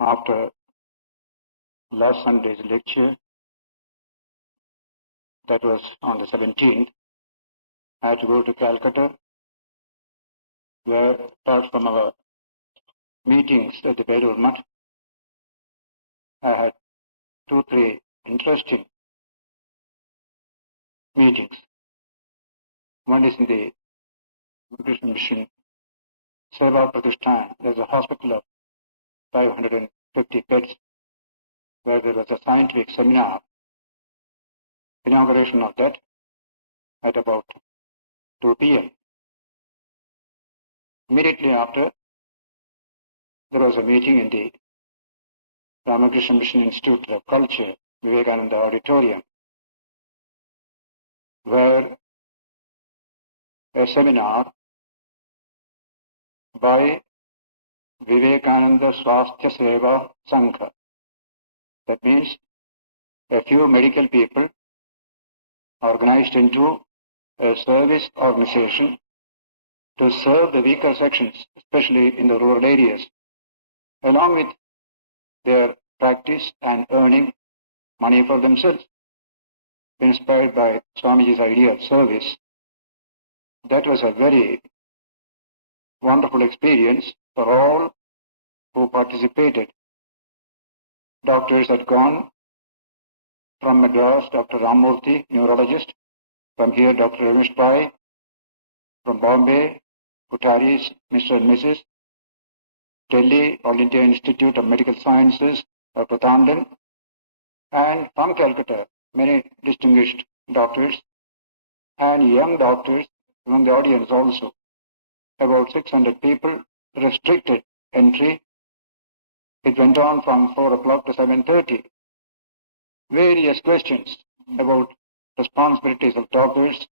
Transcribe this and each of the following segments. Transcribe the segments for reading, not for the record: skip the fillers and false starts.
After last Sunday's lecture, that was on the 17th, I had to go to Calcutta, where, apart from our meetings at the Belur Mutt, I had 2-3 interesting meetings. One is in the Buddhist Mission Seva Pratishthan. There's a hospital of 550 beds, where there was a scientific seminar, inauguration of that at about 2 p.m. Immediately after, there was a meeting in the Ramakrishna Mission Institute of Culture, Vivekananda Auditorium, where a seminar by Vivekananda Swasthya Seva Samkhya. That means a few medical people organized into a service organization to serve the weaker sections, especially in the rural areas, along with their practice and earning money for themselves. Inspired by Swamiji's idea of service, that was a very wonderful experience for all who participated. Doctors had gone from Madras, Dr. Ramurthy, neurologist, from here Dr. Ramesh Pai, from Bombay, Kotaris, Mr. and Mrs. Delhi, All India Institute of Medical Sciences, Dr. Tandon, and from Calcutta, many distinguished doctors and young doctors among the audience also. About 600 people, restricted entry. It went on from 4 o'clock to 7:30. Various questions about responsibilities of doctors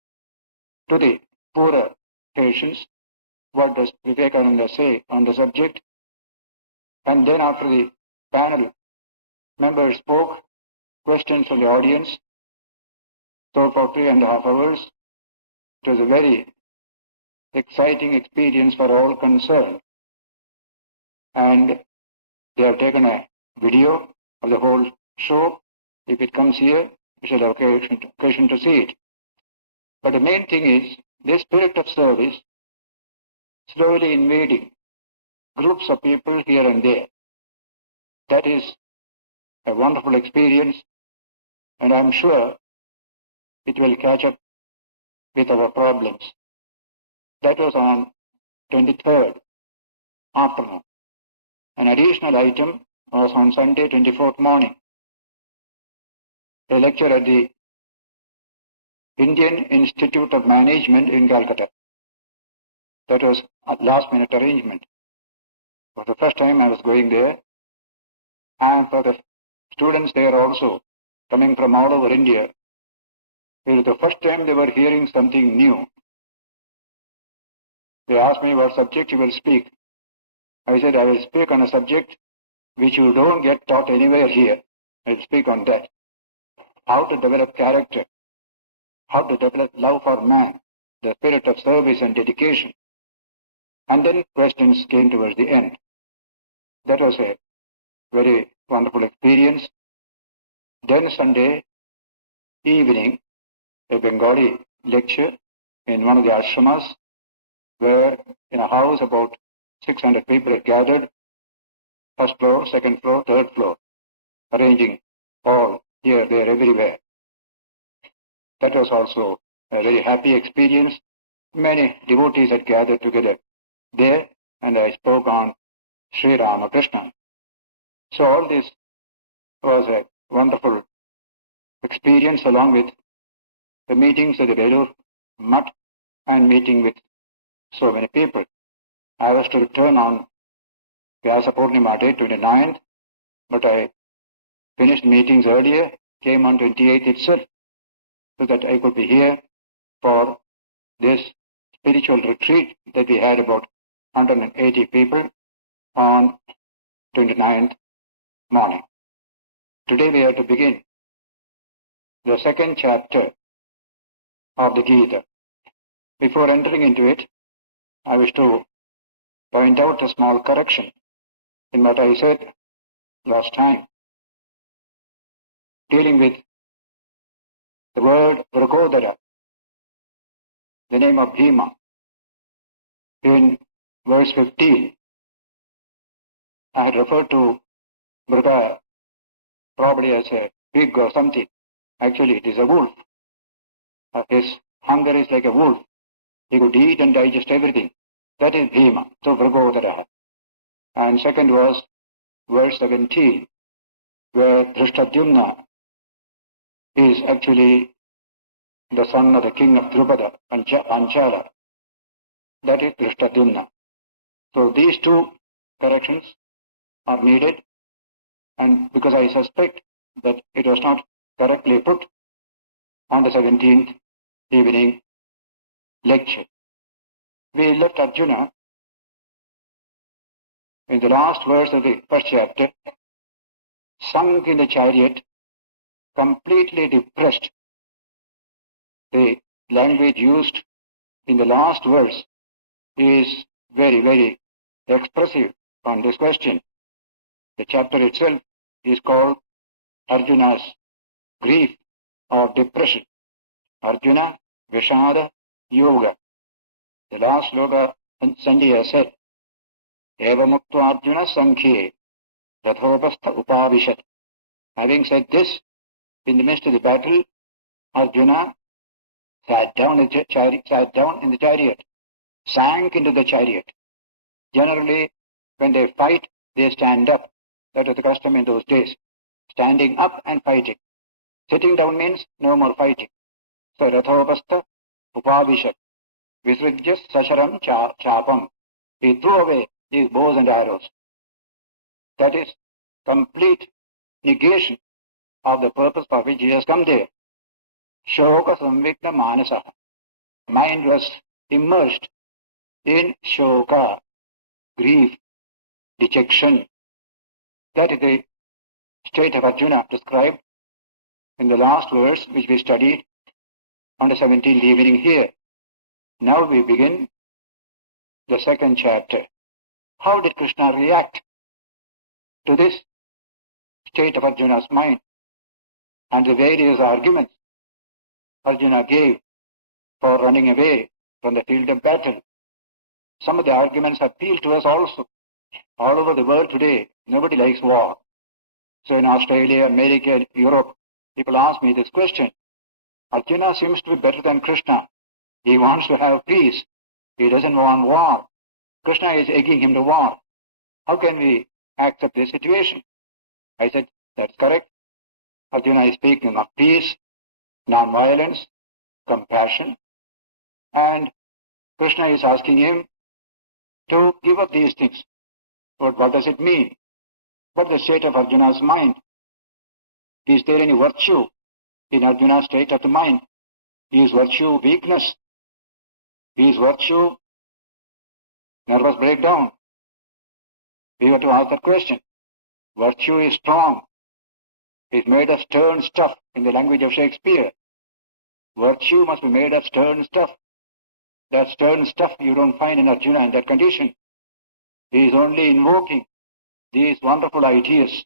to the poorer patients. What does Vivekananda say on the subject? And then after the panel members spoke, questions from the audience. So for 3.5 hours, it was a very exciting experience for all concerned. And they have taken a video of the whole show. If it comes here, we shall have occasion to see it. But the main thing is, this spirit of service slowly invading groups of people here and there. That is a wonderful experience, and I'm sure it will catch up with our problems. That was on 23rd afternoon. An additional item was on Sunday, 24th morning. A lecture at the Indian Institute of Management in Calcutta. That was a last-minute arrangement. For the first time I was going there, and for the students there also, coming from all over India, it was the first time they were hearing something new. They asked me what subject you will speak. I said, I will speak on a subject which you don't get taught anywhere here. I will speak on that. How to develop character, how to develop love for man, the spirit of service and dedication. And then questions came towards the end. That was a very wonderful experience. Then Sunday evening, a Bengali lecture in one of the ashramas, where in a house about 600 people had gathered, first floor, second floor, third floor, arranging all here, there, everywhere. That was also a very happy experience. Many devotees had gathered together there, and I spoke on Sri Ramakrishna. So all this was a wonderful experience, along with the meetings at the Belur Mutt and meeting with so many people. I was to return on Vyasa Purnima day, 29th, but I finished meetings earlier, came on 28th itself, so that I could be here for this spiritual retreat that we had about 180 people on 29th morning. Today we have to begin the second chapter of the Gita. Before entering into it, I wish to point out a small correction in what I said last time, dealing with the word Vragodara, the name of Bhima. In verse 15, I had referred to Mrga probably as a pig or something. Actually, it is a wolf. His hunger is like a wolf. He could eat and digest everything. That is Bhima, so Vragodara. And second was verse 17, where Drishtadyumna is actually the son of the king of Drupada, Panchala. That is Drishtadyumna. So these two corrections are needed, and because I suspect that it was not correctly put on the 17th evening lecture. We left Arjuna in the last verse of the first chapter, sunk in the chariot, completely depressed. The language used in the last verse is very, very expressive on this question. The chapter itself is called Arjuna's grief or depression. Arjuna Vishada Yoga. The last sloka Sanjaya said, Evamuktu Arjuna Samkhya Rathopastha Upavishat. Having said this, in the midst of the battle, Arjuna sat down in the chariot, sank into the chariot. Generally, when they fight, they stand up. That was the custom in those days. Standing up and fighting. Sitting down means no more fighting. So Rathopastha Upavishat. Visrijya Sasharam Chapam. He threw away his bows and arrows. That is complete negation of the purpose for which he has come there. Shoka Samvikna Manasa. Mind was immersed in shoka, grief, dejection. That is the state of Arjuna described in the last verse which we studied on the 17th evening here. Now we begin the second chapter. How did Krishna react to this state of Arjuna's mind and the various arguments Arjuna gave for running away from the field of battle? Some of the arguments appeal to us also. All over the world today, nobody likes war. So in Australia, America, Europe, people ask me this question. Arjuna seems to be better than Krishna. He wants to have peace. He doesn't want war. Krishna is egging him to war. How can we accept this situation? I said, that's correct. Arjuna is speaking of peace, non-violence, compassion, and Krishna is asking him to give up these things. But what does it mean? What is the state of Arjuna's mind? Is there any virtue in Arjuna's state of the mind? Is virtue weakness? Is virtue nervous breakdown? We have to ask that question. Virtue is strong. It's made of stern stuff in the language of Shakespeare. Virtue must be made of stern stuff. That stern stuff you don't find in Arjuna in that condition. He is only invoking these wonderful ideas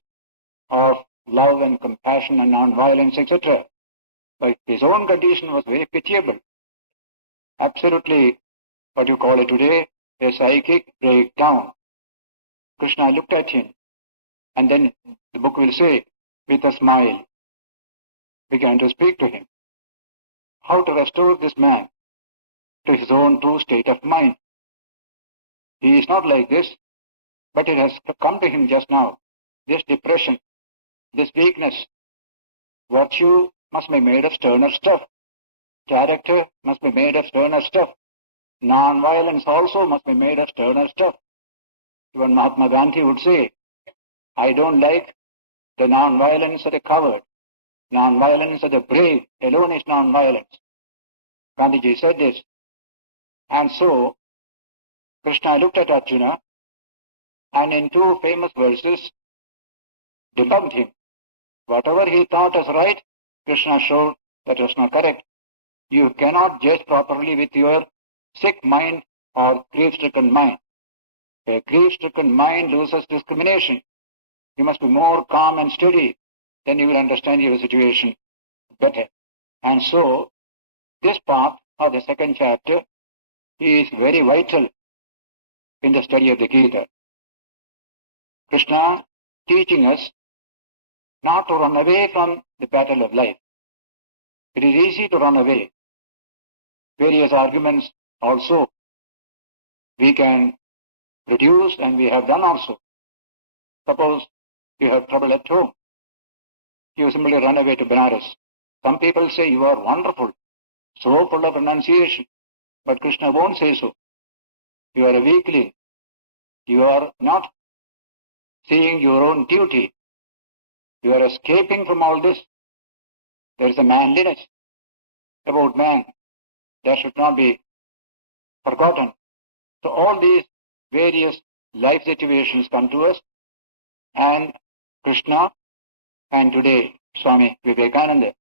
of love and compassion and non-violence, etc. But his own condition was very pitiable. Absolutely, what you call it today, a psychic breakdown. Krishna looked at him, and then the book will say, with a smile, began to speak to him. How to restore this man to his own true state of mind. He is not like this, but it has come to him just now. This depression, this weakness. Virtue must be made of sterner stuff. Character must be made of sterner stuff. Non-violence also must be made of sterner stuff. Even Mahatma Gandhi would say, I don't like the non-violence of the coward. Non-violence of the brave alone is non-violence. Gandhiji said this. And so, Krishna looked at Arjuna and in two famous verses debunked him. Whatever he thought was right, Krishna showed that was not correct. You cannot judge properly with your sick mind or grief-stricken mind. A grief-stricken mind loses discrimination. You must be more calm and steady. Then you will understand your situation better. And so, this part of the second chapter is very vital in the study of the Gita. Krishna teaching us not to run away from the battle of life. It is easy to run away. Various arguments also we can produce, and we have done also. Suppose you have trouble at home. You simply run away to Benares. Some people say you are wonderful, so full of renunciation. But Krishna won't say so. You are a weakling. You are not seeing your own duty. You are escaping from all this. There is a manliness about man that should not be forgotten. So all these various life situations come to us, and Krishna and today Swami Vivekananda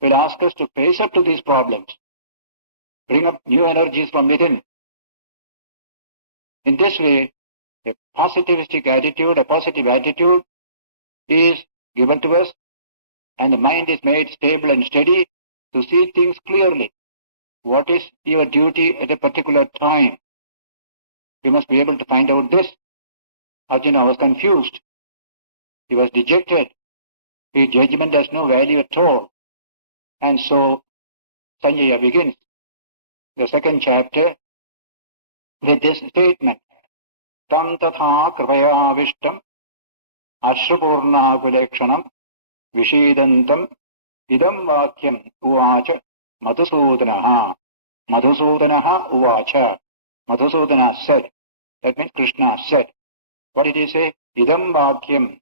will ask us to face up to these problems, bring up new energies from within. In this way, a positivistic attitude, a positive attitude is given to us, and the mind is made stable and steady to see things clearly. What is your duty at a particular time? You must be able to find out this. Arjuna was confused. He was dejected. His judgment has no value at all. And so Sanjaya begins the second chapter with this statement. Tam tatha kripayavishtam ashrupurnakulekshanam vishidantam idam vakyam uvacha madhusudanaha. Madhusudanaha uvacha. Madhusudana said. That means Krishna said. What did he say? Idam vakyam.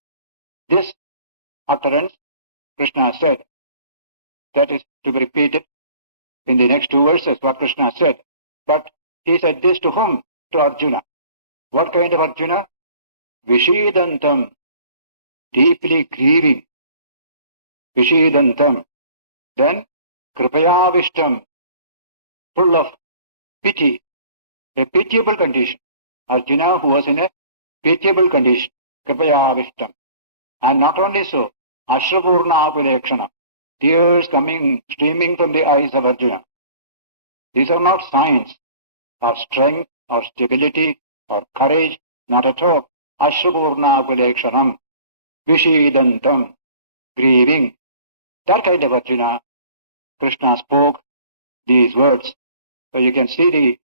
This utterance Krishna said. That is to be repeated in the next two verses, what Krishna said. But he said this to whom? To Arjuna. What kind of Arjuna? Vishidantam. Deeply grieving. Vishidantam. Then kripayavishtam. Full of pity. A pitiable condition. Arjuna who was in a pitiable condition. Kripayavishtam. And not only so, ashrapurna apulekshana. Tears streaming from the eyes of Arjuna. These are not signs of strength or stability or courage, not at all. Ashrapurna apulakshanam. Vishidantam. Grieving. That kind of Arjuna, Krishna spoke these words. So you can see the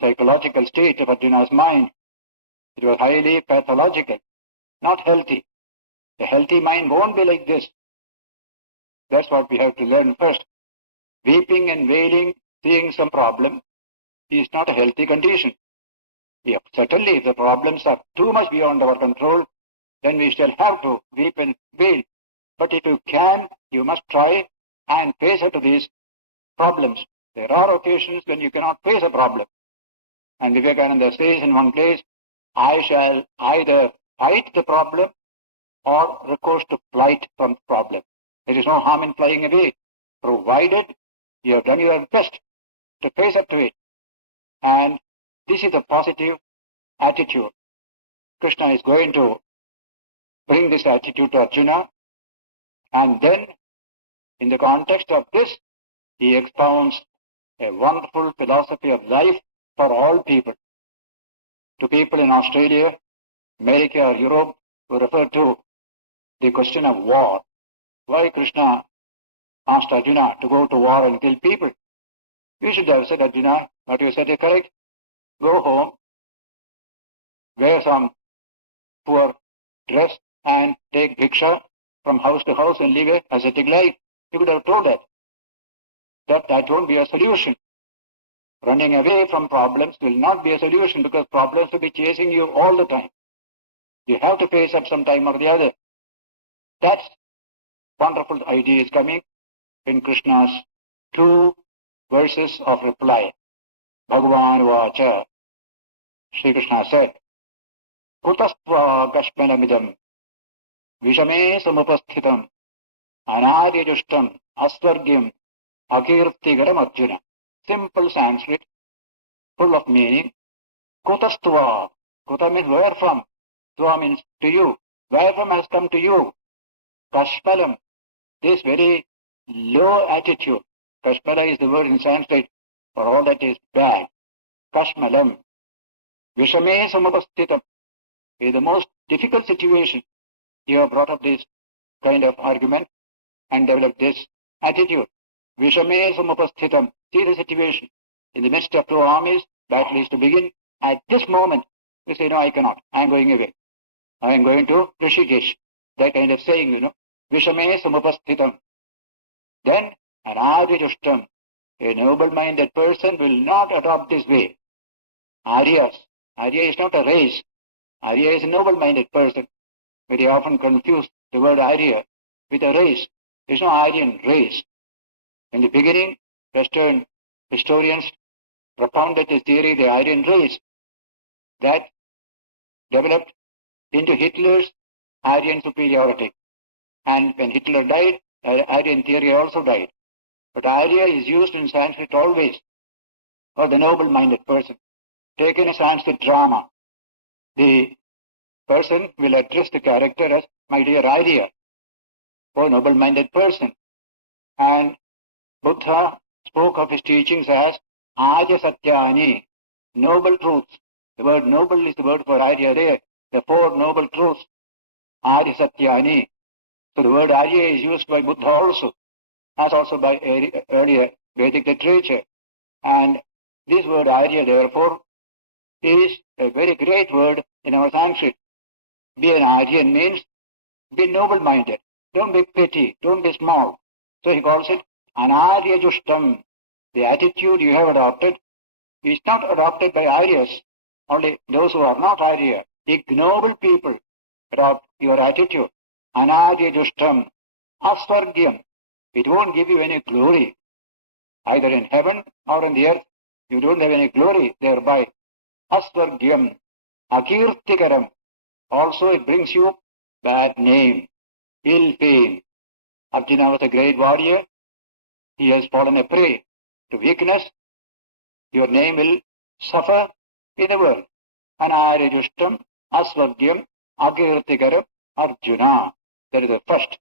psychological state of Arjuna's mind. It was highly pathological, not healthy. A healthy mind won't be like this. That's what we have to learn first. Weeping and wailing, seeing some problem, is not a healthy condition. If certainly if the problems are too much beyond our control, then we shall have to weep and wail. But if you can, you must try and face up to these problems. There are occasions when you cannot face a problem. And Vivekananda says in one place, I shall either fight the problem or recourse to flight from the problem. There is no harm in flying away, provided you have done your best to face up to it. And this is a positive attitude. Krishna is going to bring this attitude to Arjuna, and then in the context of this, he expounds a wonderful philosophy of life for all people. To people in Australia, America or Europe who refer to the question of war. Why Krishna asked Arjuna to go to war and kill people? You should have said, Arjuna, what you said is correct. Go home, wear some poor dress and take bhiksha from house to house and live an ascetic life. You could have told that. That won't be a solution. Running away from problems will not be a solution because problems will be chasing you all the time. You have to face up some time or the other. That wonderful idea is coming in Krishna's two verses of reply. Bhagavan Vacha. Sri Krishna said, Kutastva kashmanamidam vishame samupasthitam anadiyajustam asvargyam akirtigaram Arjuna. Simple Sanskrit, full of meaning. Kutastva. Kuta means where from? Tva means to you. Where from has come to you? Kashmalam, this very low attitude. Kashmala is the word in Sanskrit for all that is bad. Kashmalam. Vishame samupasthitam. In the most difficult situation, you have brought up this kind of argument and developed this attitude. Vishame samupasthitam. See the situation. In the midst of two armies, battle is to begin. At this moment, you say, no, I cannot. I am going away. I am going to Rishikesh. That kind of saying, Vishame samupasthitam. Then, an Arya-Jushtam, a noble-minded person will not adopt this way. Arya is not a race. Arya is a noble-minded person. Very often confuse the word Arya with a race. There is no Aryan race. In the beginning, Western historians propounded this theory, the Aryan race, that developed into Hitler's Aryan superiority. And when Hitler died, Aryan theory also died. But Arya is used in Sanskrit always for the noble-minded person. Take in a Sanskrit drama. The person will address the character as, my dear Arya, or noble-minded person. And Buddha spoke of his teachings as Aja Satyani, noble truths. The word noble is the word for Arya there. The four noble truths, Aja Satyani. So the word Arya is used by Buddha also, as also by earlier Vedic literature. And this word Arya, therefore, is a very great word in our Sanskrit. Be an Aryan means be noble-minded. Don't be petty. Don't be small. So he calls it an Arya-Jushtam. The attitude you have adopted is not adopted by Aryas. Only those who are not Arya, ignoble people, adopt your attitude. Anarya-Jushtam, Asvargyam. It won't give you any glory. Either in heaven or on the earth, you don't have any glory thereby. Asvargyam, Akirtikaram. Also it brings you bad name, ill fame. Arjuna was a great warrior. He has fallen a prey to weakness. Your name will suffer in the world. Anarya-Jushtam, Asvargyam, Akirtikaram, Arjuna. That is the first.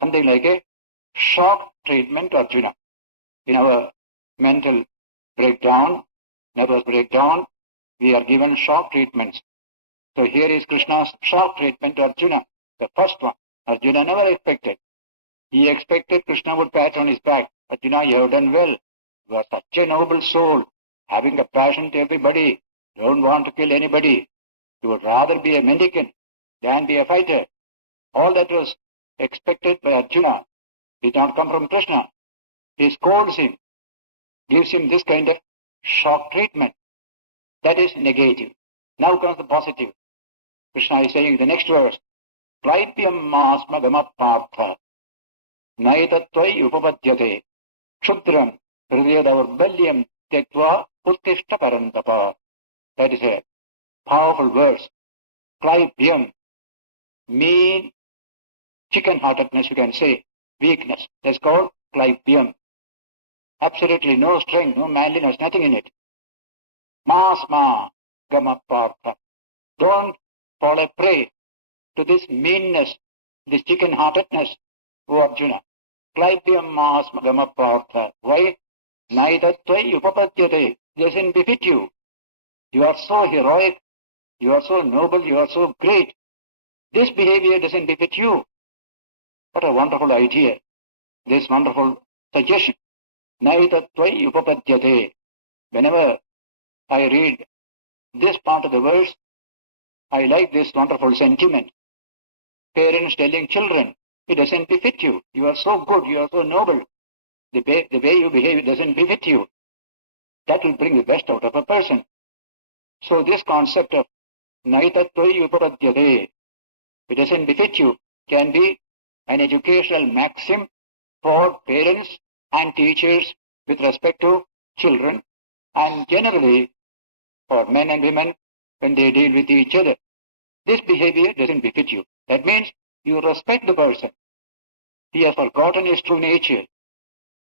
Something like a shock treatment to Arjuna. In our mental breakdown, nervous breakdown, we are given shock treatments. So here is Krishna's shock treatment to Arjuna, the first one. Arjuna never expected. He expected Krishna would pat on his back. Arjuna, you have done well. You are such a noble soul, having compassion to everybody. Don't want to kill anybody. You would rather be a mendicant than be a fighter. All that was expected by Arjuna did not come from Krishna. He scolds him, gives him this kind of shock treatment. That is negative. Now comes the positive. Krishna is saying in the next verse, Klaipyam masmadama partha, naitatvai upapadyate, kshudram hridayadaurbalyam tektva uttishta parantapa. That is a powerful verse. Klaipyam, mean chicken-heartedness, you can say, weakness. That's called Klaipyam. Absolutely no strength, no manliness, nothing in it. Masma gamapartha. Don't fall a prey to this meanness, this chicken-heartedness, O Arjuna. Klaipyam masma gamapartha. Why? Naidatvai upapadyate. Doesn't befit you. You are so heroic, you are so noble, you are so great. This behavior doesn't befit you. What a wonderful idea. This wonderful suggestion. Naitatvai upapadyate. Whenever I read this part of the verse, I like this wonderful sentiment. Parents telling children, it doesn't befit you. You are so good, you are so noble. The way you behave doesn't befit you. That will bring the best out of a person. So this concept of Naitatvai upapadyate, it doesn't befit you, can be an educational maxim for parents and teachers with respect to children, and generally for men and women when they deal with each other. This behavior doesn't befit you. That means you respect the person. He has forgotten his true nature.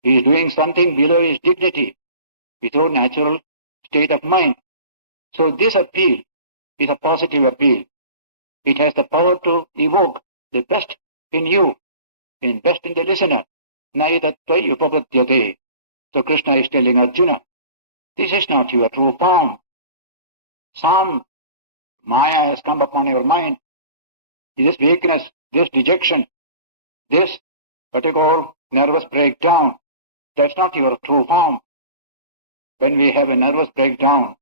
He is doing something below his dignity, his own natural state of mind. So this appeal is a positive appeal. It has the power to evoke the best in you, in best in the listener. Naidattvai upabhadyate. So Krishna is telling Arjuna, this is not your true form. Some Maya has come upon your mind. This weakness, this dejection, this what you call nervous breakdown, that's not your true form. When we have a nervous breakdown,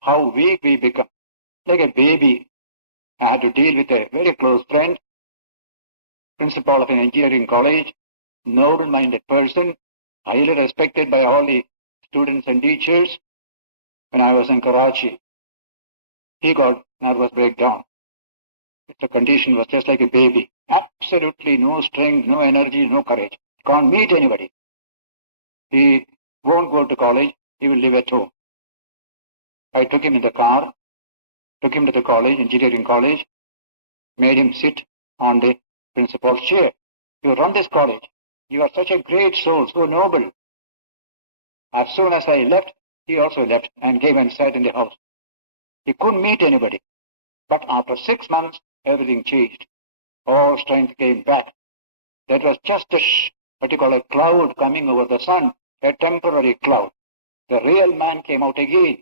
how weak we become. Like a baby. I had to deal with a very close friend, principal of an engineering college, noble-minded person, highly respected by all the students and teachers. When I was in Karachi, he got nervous breakdown. The condition was just like a baby. Absolutely no strength, no energy, no courage. Can't meet anybody. He won't go to college. He will live at home. I took him in the car, took him to the college, engineering college, made him sit on the principal's chair. You run this college. You are such a great soul, so noble. As soon as I left, he also left and came and sat in the house. He couldn't meet anybody. But after 6 months, everything changed. All strength came back. That was just what you call a cloud coming over the sun, a temporary cloud. The real man came out again.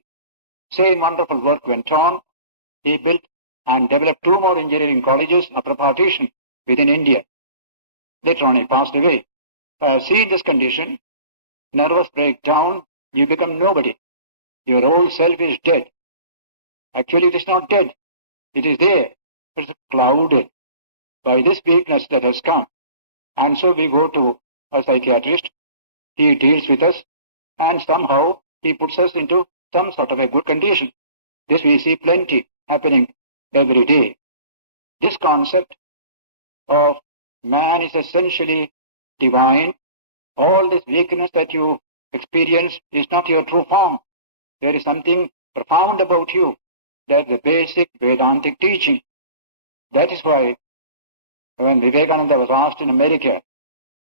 Same wonderful work went on. He built and developed 2 more engineering colleges after partition within India. Later on he passed away. I have seen this condition, nervous breakdown, you become nobody. Your old self is dead. Actually it is not dead. It is there. It is clouded by this weakness that has come. And so we go to a psychiatrist. He deals with us and somehow he puts us into some sort of a good condition. This we see plenty happening every day. This concept of man is essentially divine. All this weakness that you experience is not your true form. There is something profound about you. That's the basic Vedantic teaching. That is why when Vivekananda was asked in America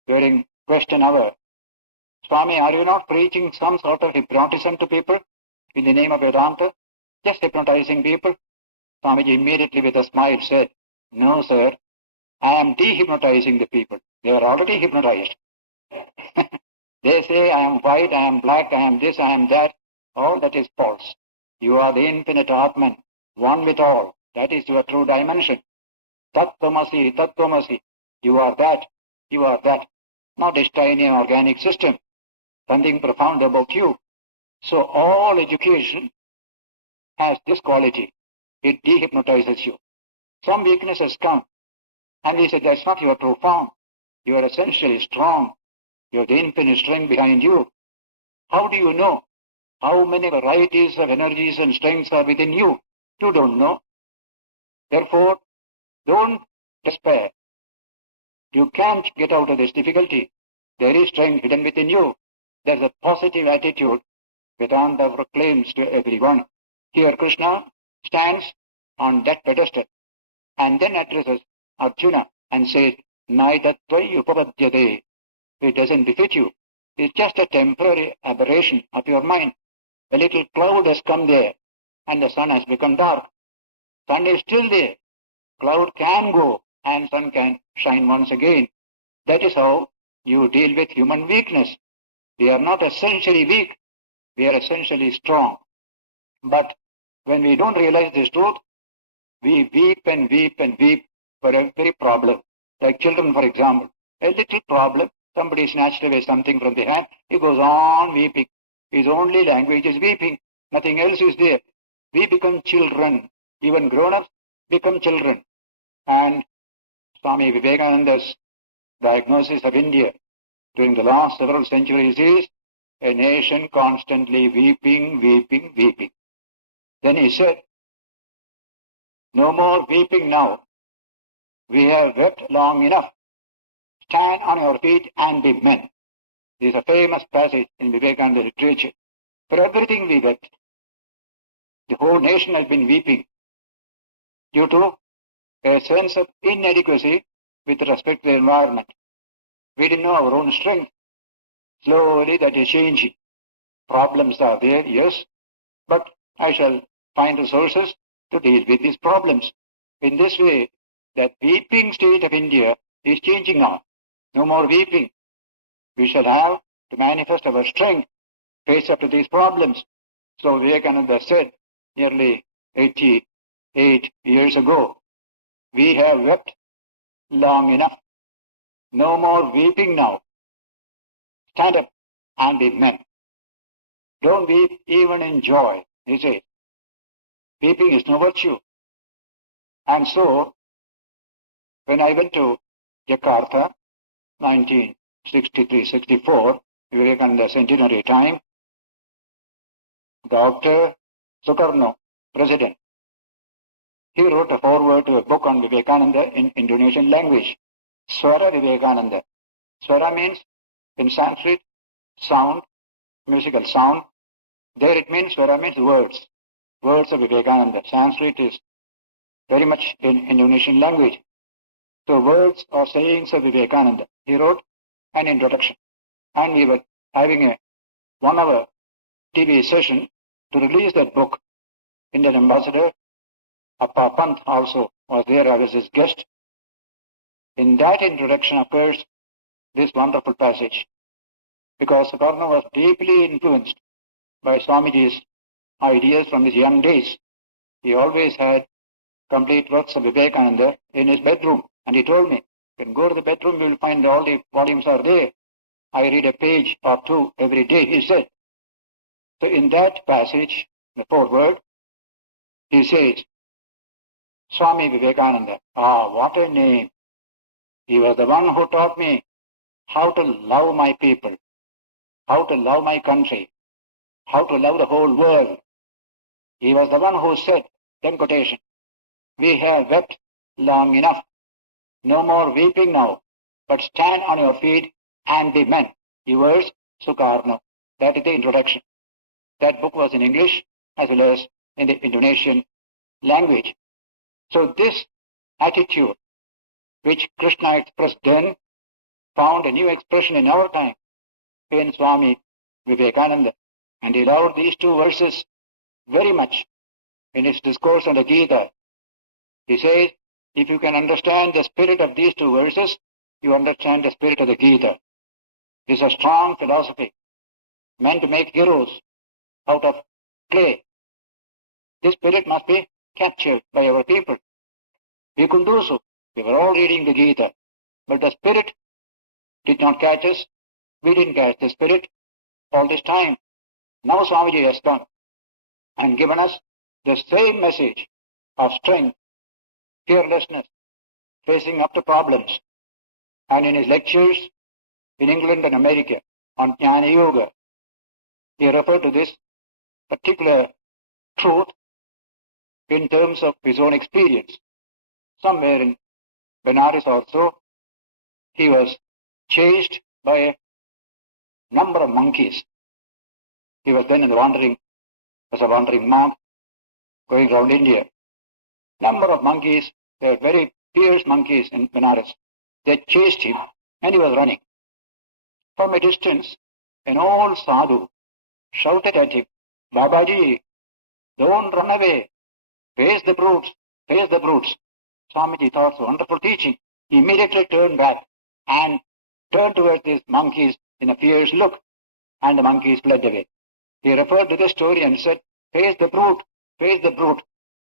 during question hour, Swami, are you not preaching some sort of hypnotism to people in the name of Vedanta? Just hypnotizing people? Swamiji immediately with a smile said, no sir, I am dehypnotizing the people. They are already hypnotized. They say I am white, I am black, I am this, I am that. All that is false. You are the infinite Atman, one with all. That is your true dimension. Tattvamasi, Tattvamasi. You are that, you are that. Not a tiny organic system. Something profound about you. So all education has this quality. It dehypnotizes you. Some weaknesses come. And we say that's not your true form. You are essentially strong. You have the infinite strength behind you. How do you know how many varieties of energies and strengths are within you? You don't know. Therefore, don't despair. You can't get out of this difficulty. There is strength hidden within you. There's a positive attitude Vedanta proclaims to everyone. Here Krishna stands on that pedestal and then addresses Arjuna and says, Naidattvai upabhadyate. It doesn't befit you. It's just a temporary aberration of your mind. A little cloud has come there and the sun has become dark. Sun is still there. Cloud can go and sun can shine once again. That is how you deal with human weakness. We are not essentially weak. We are essentially strong. But when we don't realize this truth, we weep and weep and weep for every problem. Like children, for example. A little problem, somebody snatched away something from the hand, he goes on weeping. His only language is weeping. Nothing else is there. We become children. Even grown-ups become children. And Swami Vivekananda's diagnosis of India during the last several centuries is a nation constantly weeping, weeping, weeping. Then he said, no more weeping now. We have wept long enough. Stand on your feet and be men. This is a famous passage in Vivekananda literature. For everything we wept. The whole nation has been weeping due to a sense of inadequacy with respect to the environment. We didn't know our own strength. Slowly that is changing. Problems are there, yes, but I shall find resources to deal with these problems. In this way, that weeping state of India is changing now. No more weeping. We shall have to manifest our strength, face up to these problems. So Vivekananda said nearly 88 years ago, we have wept long enough. No more weeping now. Stand up and be men. Don't weep even in joy, he says. Weeping is no virtue. And so, when I went to Jakarta, 1963-64, Vivekananda centenary time, Dr. Sukarno, president, he wrote a foreword to a book on Vivekananda in Indonesian language, Swara Vivekananda. Swara means, in Sanskrit, sound, musical sound. There it means, Swara means words, words of Vivekananda. Sanskrit is very much in Indonesian language. So words or sayings of Vivekananda. He wrote an introduction. And we were having a 1-hour TV session to release that book. Indian ambassador, Appa Pant also was there as his guest. In that introduction occurs this wonderful passage. Because Sukarno was deeply influenced by Swamiji's ideas from his young days. He always had complete works of Vivekananda in his bedroom. And he told me, you can go to the bedroom, you will find all the volumes are there. I read a page or two every day, he said. So in that passage, the foreword, he says, Swami Vivekananda, what a name. He was the one who taught me how to love my people, how to love my country, how to love the whole world. He was the one who said, then quotation, we have wept long enough. No more weeping now, but stand on your feet and be men. Yours, Sukarno. That is the introduction. That book was in English as well as in the Indonesian language. So this attitude, which Krishna expressed then, found a new expression in our time in Swami Vivekananda. And he loved these two verses very much in his discourse on the Gita. He says, if you can understand the spirit of these two verses, you understand the spirit of the Gita. This is a strong philosophy, meant to make heroes out of clay. This spirit must be captured by our people. We could do so. We were all reading the Gita, but the spirit did not catch us. We didn't catch the spirit all this time. Now Swamiji has come and given us the same message of strength, fearlessness, facing up to problems. And in his lectures in England and America on Jnana-Yoga, he referred to this particular truth in terms of his own experience. Somewhere in Benares also, he was chased by a number of monkeys. He was then as a wandering monk going around India. Number of monkeys, they were very fierce monkeys in Benares. They chased him and he was running. From a distance, an old sadhu shouted at him, Babaji, don't run away. Face the brutes, face the brutes. Swamiji thought, so wonderful teaching. He immediately turned back and turned towards these monkeys in a fierce look, and the monkeys fled away. He referred to the story and said, face the brute, face the brute.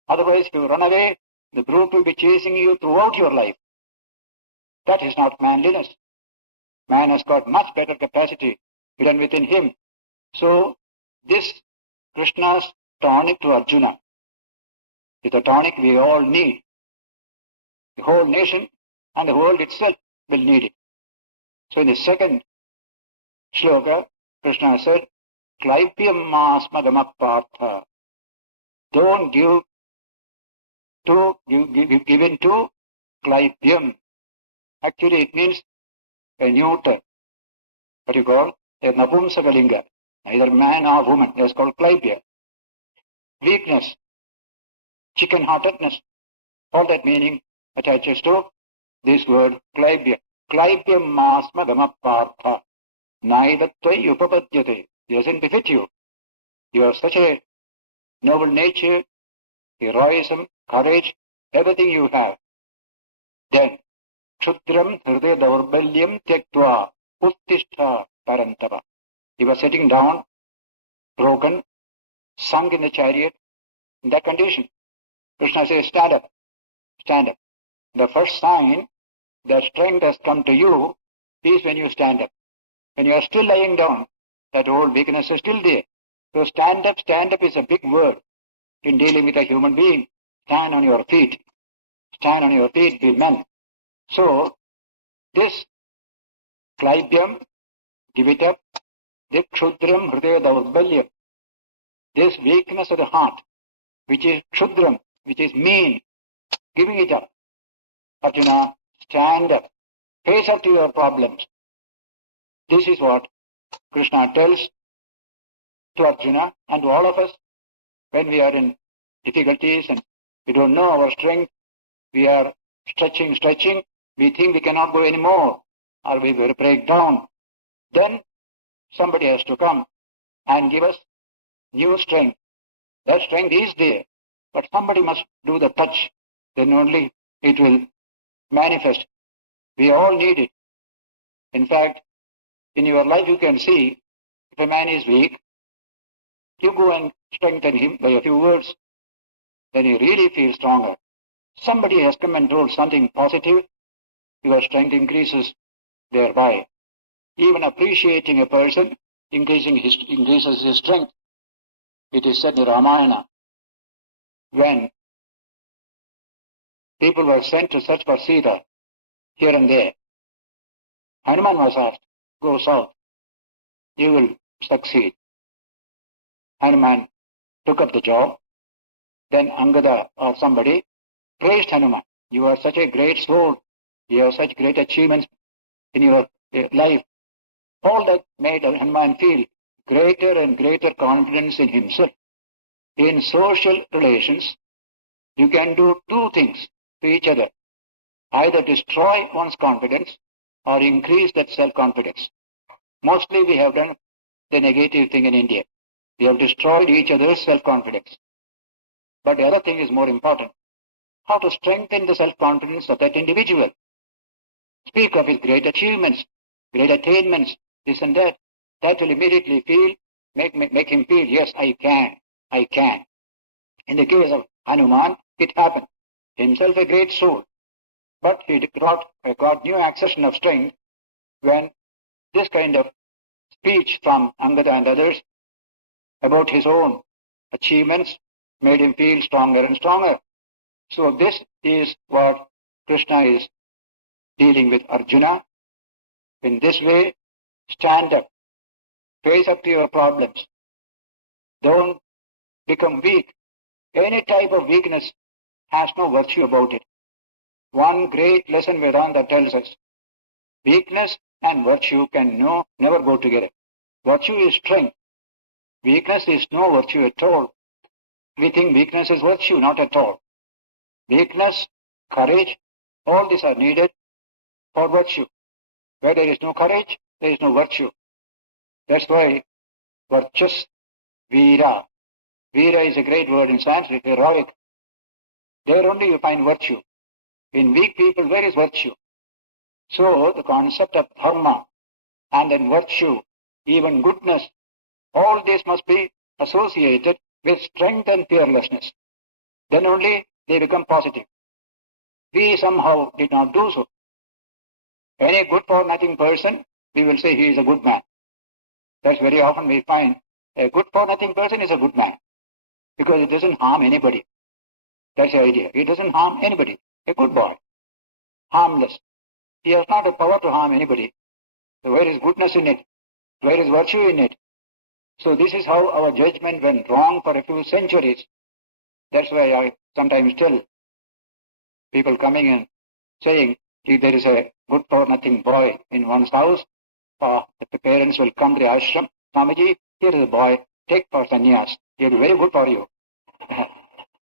Otherwise, if you run away, the brute will be chasing you throughout your life. That is not manliness. Man has got much better capacity hidden within him. So, this Krishna's tonic to Arjuna is the tonic we all need. The whole nation and the world itself will need it. So in the second shloka, Krishna said, Klaipyam masmadamapartha. Don't give in to Klaipyam. Actually it means a neuter. What you call a napumsakalinga. Neither man nor woman. That's called Klaipya. Weakness, chicken-heartedness, all that meaning attaches to this word Klaipya. Klaipya masma gamapartha. Naidatvai upapadyate. It doesn't befit you. You have such a noble nature, heroism, courage, everything you have, then Kshudram Hridaya Daurbalyam Tyaktva Uttishta Parantava. You are sitting down, broken, sunk in the chariot, in that condition. Krishna says, stand up, stand up. The first sign that strength has come to you is when you stand up. When you are still lying down, that old weakness is still there. So stand up is a big word in dealing with a human being. Stand on your feet. Stand on your feet, be men. So, this Klaibyam, give it up, this Kshudram Hridaya Daurbalyam, this weakness of the heart, which is Kshudram, which is mean, giving it up. Arjuna, stand up, face up to your problems. This is what Krishna tells to Arjuna and to all of us when we are in difficulties and we don't know our strength, we are stretching, we think we cannot go anymore, or we will break down. Then somebody has to come and give us new strength. That strength is there, but somebody must do the touch. Then only it will manifest. We all need it. In fact, in your life you can see, if a man is weak, you go and strengthen him by a few words, then he really feels stronger. Somebody has come and told something positive, your strength increases thereby. Even appreciating a person increases his strength. It is said in Ramayana, when people were sent to search for Sita here and there, Hanuman was asked, go south, you will succeed. Hanuman took up the job. Then Angada or somebody praised Hanuman. You are such a great soul. You have such great achievements in your life. All that made Hanuman feel greater and greater confidence in himself. In social relations, you can do two things to each other. Either destroy one's confidence or increase that self-confidence. Mostly we have done the negative thing in India. We have destroyed each other's self-confidence. But the other thing is more important. How to strengthen the self-confidence of that individual. Speak of his great achievements, great attainments, this and that. That will immediately make him feel, yes, I can. In the case of Hanuman, it happened. Himself a great soul. But he got new accession of strength when this kind of speech from Angada and others about his own achievements made him feel stronger and stronger. So this is what Krishna is dealing with Arjuna. In this way, stand up, face up to your problems. Don't become weak. Any type of weakness has no virtue about it. One great lesson Vedanta tells us, weakness and virtue can never go together. Virtue is strength. Weakness is no virtue at all. We think weakness is virtue, not at all. Weakness, courage, all these are needed for virtue. Where there is no courage, there is no virtue. That's why virtus, vira. Vira is a great word in Sanskrit, heroic. There only you find virtue. In weak people, where is virtue? So the concept of dharma and then virtue, even goodness, all this must be associated with strength and fearlessness. Then only they become positive. We somehow did not do so. Any good-for-nothing person, we will say he is a good man. That's very often we find a good-for-nothing person is a good man because it doesn't harm anybody. That's the idea. It doesn't harm anybody. A good boy, harmless. He has not the power to harm anybody. So where is goodness in it? Where is virtue in it? So this is how our judgment went wrong for a few centuries. That's why I sometimes tell people coming and saying, if there is a good-for-nothing boy in one's house, the parents will come to the ashram, Swamiji, here is a boy, take for sannyas. It will be very good for you.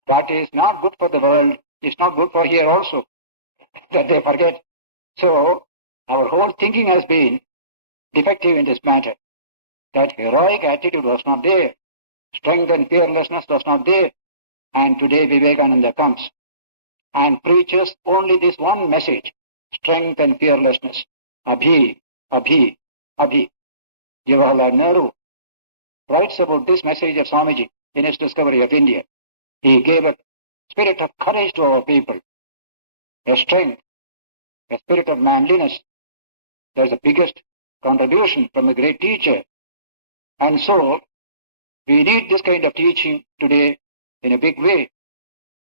That is not good for the world. It's not good for here also. That they forget. So, our whole thinking has been defective in this matter. That heroic attitude was not there. Strength and fearlessness was not there. And today Vivekananda comes and preaches only this one message, strength and fearlessness. Abhi, Abhi, Abhi. Jawaharlal Nehru writes about this message of Swamiji in his discovery of India. He gave a spirit of courage to our people, a strength, a spirit of manliness. That's the biggest contribution from a great teacher. And so, we need this kind of teaching today in a big way.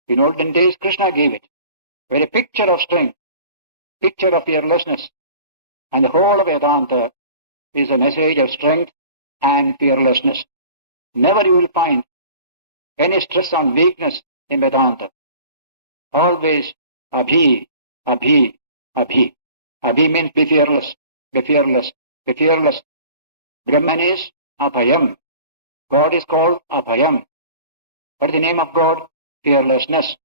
In olden days, Krishna gave it. Very picture of strength, picture of fearlessness. And the whole of Vedanta is a message of strength and fearlessness. Never you will find any stress on weakness in Vedanta. Always Abhi, Abhi, Abhi. Abhi means be fearless, be fearless, be fearless. Brahman is Abhayam. God is called Abhayam. What is the name of God? Fearlessness.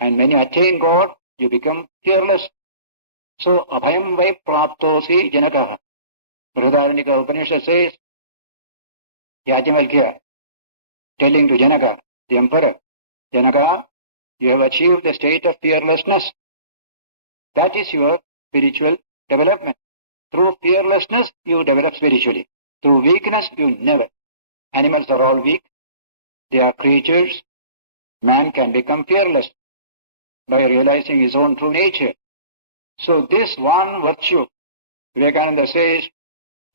And when you attain God, you become fearless. So, Abhayam vai praptosi janakaha. Brihadaranyaka Upanishad says, Yajnavalkya, telling to Janaka, the emperor, Janaka, you have achieved the state of fearlessness. That is your spiritual development. Through fearlessness, you develop spiritually. Through weakness, you never. Animals are all weak. They are creatures. Man can become fearless by realizing his own true nature. So this one virtue, Vivekananda says,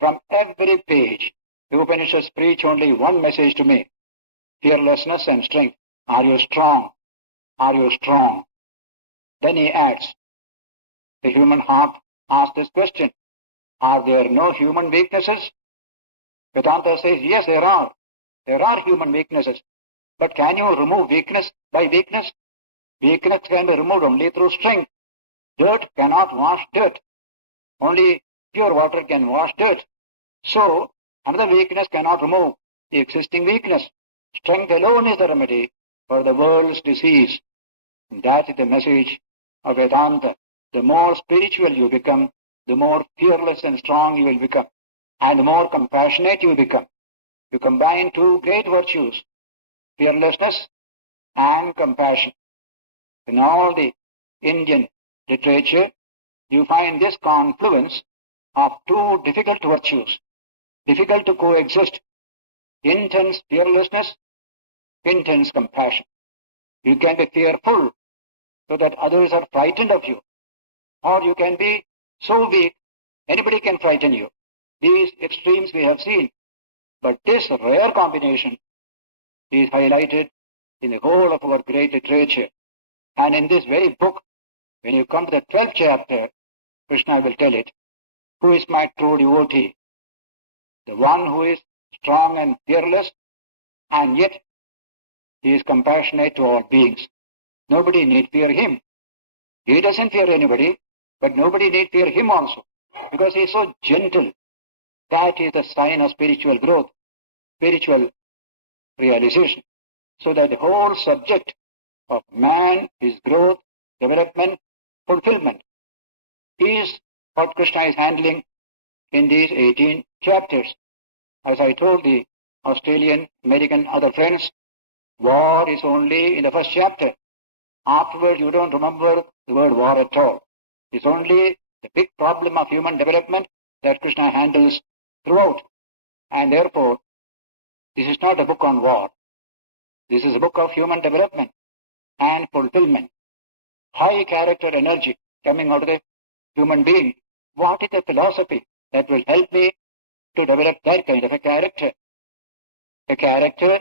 from every page, the Upanishads preach only one message to me, fearlessness and strength. Are you strong? Are you strong? Then he adds, the human heart asks this question, are there no human weaknesses? Vedanta says, yes, there are. There are human weaknesses. But can you remove weakness by weakness? Weakness can be removed only through strength. Dirt cannot wash dirt. Only pure water can wash dirt. So, another weakness cannot remove the existing weakness. Strength alone is the remedy for the world's disease. That is the message of Vedanta. The more spiritual you become, the more fearless and strong you will become, and the more compassionate you become. You combine two great virtues, fearlessness and compassion. In all the Indian literature, you find this confluence of two difficult virtues, difficult to coexist, intense fearlessness, intense compassion. You can be fearful so that others are frightened of you, or you can be so weak, anybody can frighten you. These extremes we have seen, but this rare combination is highlighted in the whole of our great literature. And in this very book, when you come to the 12th chapter, Krishna will tell it, who is my true devotee? The one who is strong and fearless, and yet he is compassionate to all beings. Nobody need fear him. He doesn't fear anybody, but nobody need fear him also, because he is so gentle. That is the sign of spiritual growth, spiritual realization. So that the whole subject of man, his growth, development, fulfillment, is what Krishna is handling in these 18 chapters. As I told the Australian, American, other friends, war is only in the first chapter. Afterwards, you don't remember the word war at all. It's only the big problem of human development that Krishna handles throughout. And therefore, this is not a book on war. This is a book of human development and fulfillment. High character energy coming out of the human being. What is the philosophy that will help me to develop that kind of a character? A character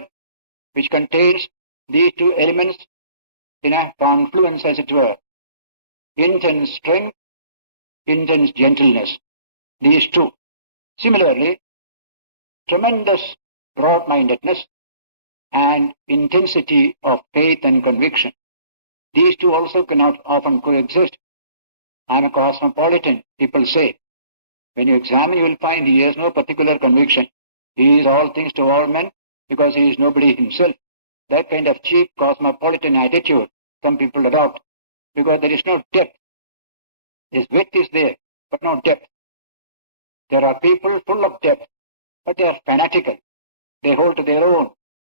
which contains these two elements in a confluence, as it were. Intense strength, intense gentleness. These two. Similarly, tremendous broad-mindedness and intensity of faith and conviction. These two also cannot often coexist. I am a cosmopolitan, people say. When you examine, you will find he has no particular conviction. He is all things to all men because he is nobody himself. That kind of cheap cosmopolitan attitude some people adopt because there is no depth. His width is there, but no depth. There are people full of depth, but they are fanatical. They hold to their own,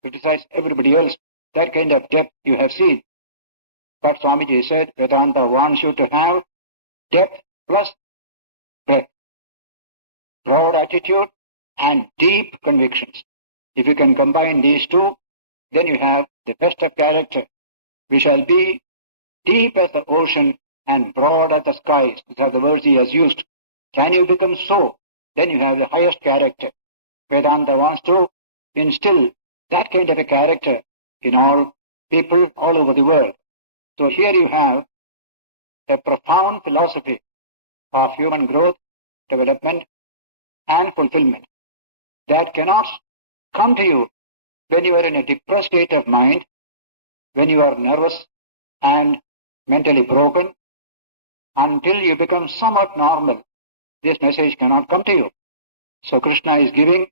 criticize everybody else. That kind of depth you have seen. But Swamiji said, Vedanta wants you to have depth plus breadth, broad attitude and deep convictions. If you can combine these two, then you have the best of character. We shall be deep as the ocean and broad as the skies. These are the words he has used. Can you become so? Then you have the highest character. Vedanta wants to instill that kind of a character in all people all over the world. So here you have a profound philosophy of human growth, development, and fulfillment that cannot come to you when you are in a depressed state of mind, when you are nervous and mentally broken. Until you become somewhat normal, this message cannot come to you. So Krishna is giving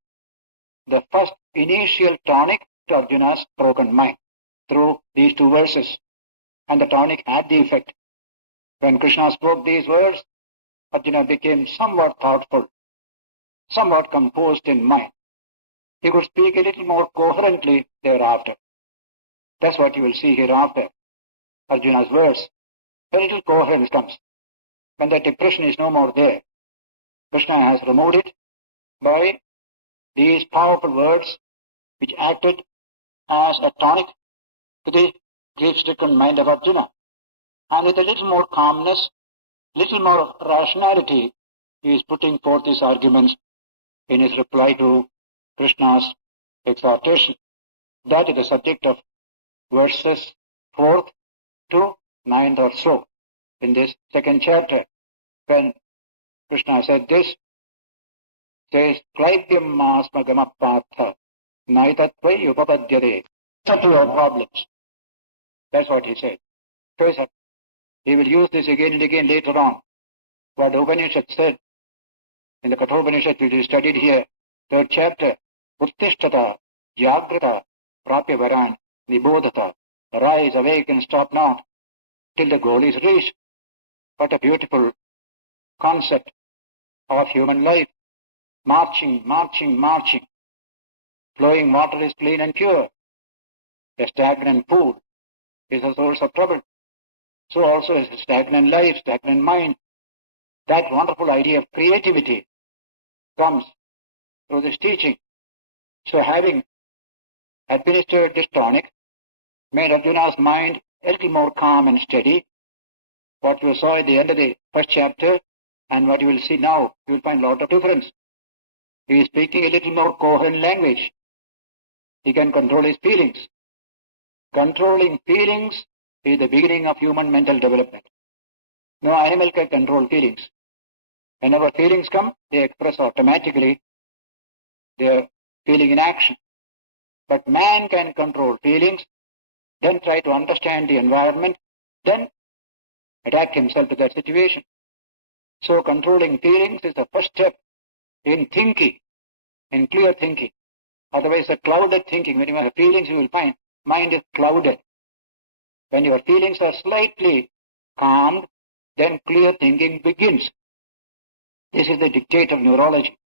the first initial tonic to Arjuna's broken mind through these two verses. And the tonic had the effect. When Krishna spoke these words, Arjuna became somewhat thoughtful, somewhat composed in mind. He could speak a little more coherently thereafter. That's what you will see hereafter. Arjuna's words, a little coherence comes. When the depression is no more there, Krishna has removed it by these powerful words which acted as a tonic to the grief-stricken mind of Arjuna. And with a little more calmness, little more rationality, he is putting forth his arguments in his reply to Krishna's exhortation. That is the subject of verses 4th to 9th or so in this second chapter. When Krishna said this, says, Klaibyam masmagamappatha naitatvai upapadyade. Answer to your problems. That's what he said. Face up. He will use this again and again later on. What the Upanishad said in the Kathopanishad, which is studied here, 3rd chapter, Uttishtata, Jagrata, Prapyavaran, Nibodhata. Arise, awake and stop not till the goal is reached. What a beautiful concept of human life. Marching, marching, marching. Flowing water is clean and pure. A stagnant pool is a source of trouble. So also is a stagnant life, stagnant mind. That wonderful idea of creativity comes through this teaching. So having administered this tonic, made Arjuna's mind a little more calm and steady. What you saw at the end of the first chapter and what you will see now, you will find a lot of difference. He is speaking a little more coherent language. He can control his feelings. Controlling feelings is the beginning of human mental development. No animal can control feelings. Whenever feelings come, they express automatically their feeling in action. But man can control feelings, then try to understand the environment, then adapt himself to that situation. So controlling feelings is the first step in thinking, in clear thinking. Otherwise, a clouded thinking, when you have feelings, you will find mind is clouded. When your feelings are slightly calmed, then clear thinking begins. This is the dictate of neurology.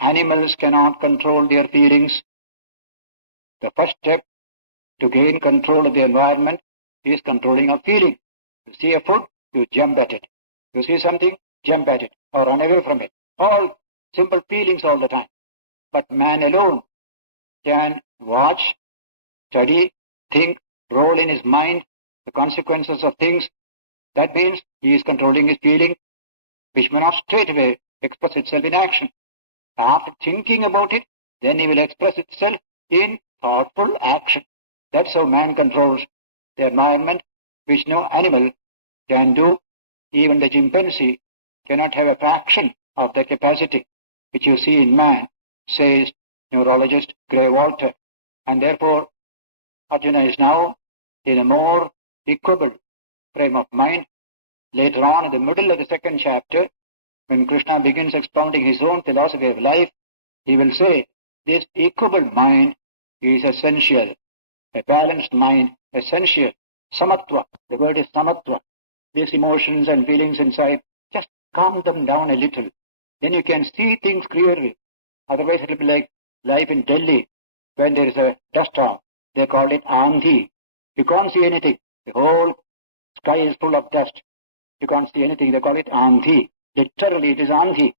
Animals cannot control their feelings. The first step to gain control of the environment is controlling of feeling. You see a food, you jump at it. You see something, jump at it or run away from it. All simple feelings all the time. But man alone can watch, study, think, roll in his mind the consequences of things. That means he is controlling his feeling, which may not straight away express itself in action. After thinking about it, then he will express itself in thoughtful action. That's how man controls the environment, which no animal can do. Even the chimpanzee cannot have a fraction of the capacity which you see in man, says neurologist Gray Walter. And therefore, Arjuna is now in a more equable frame of mind. Later on, in the middle of the second chapter, when Krishna begins expounding his own philosophy of life, he will say, this equable mind is essential. A balanced mind, essential. Samatva, the word is samatva. These emotions and feelings inside, just calm them down a little. Then you can see things clearly. Otherwise it will be like life in Delhi, when there is a dust storm. They call it Andhi. You can't see anything. The whole sky is full of dust. You can't see anything. They call it andhi. Literally, it is andhi.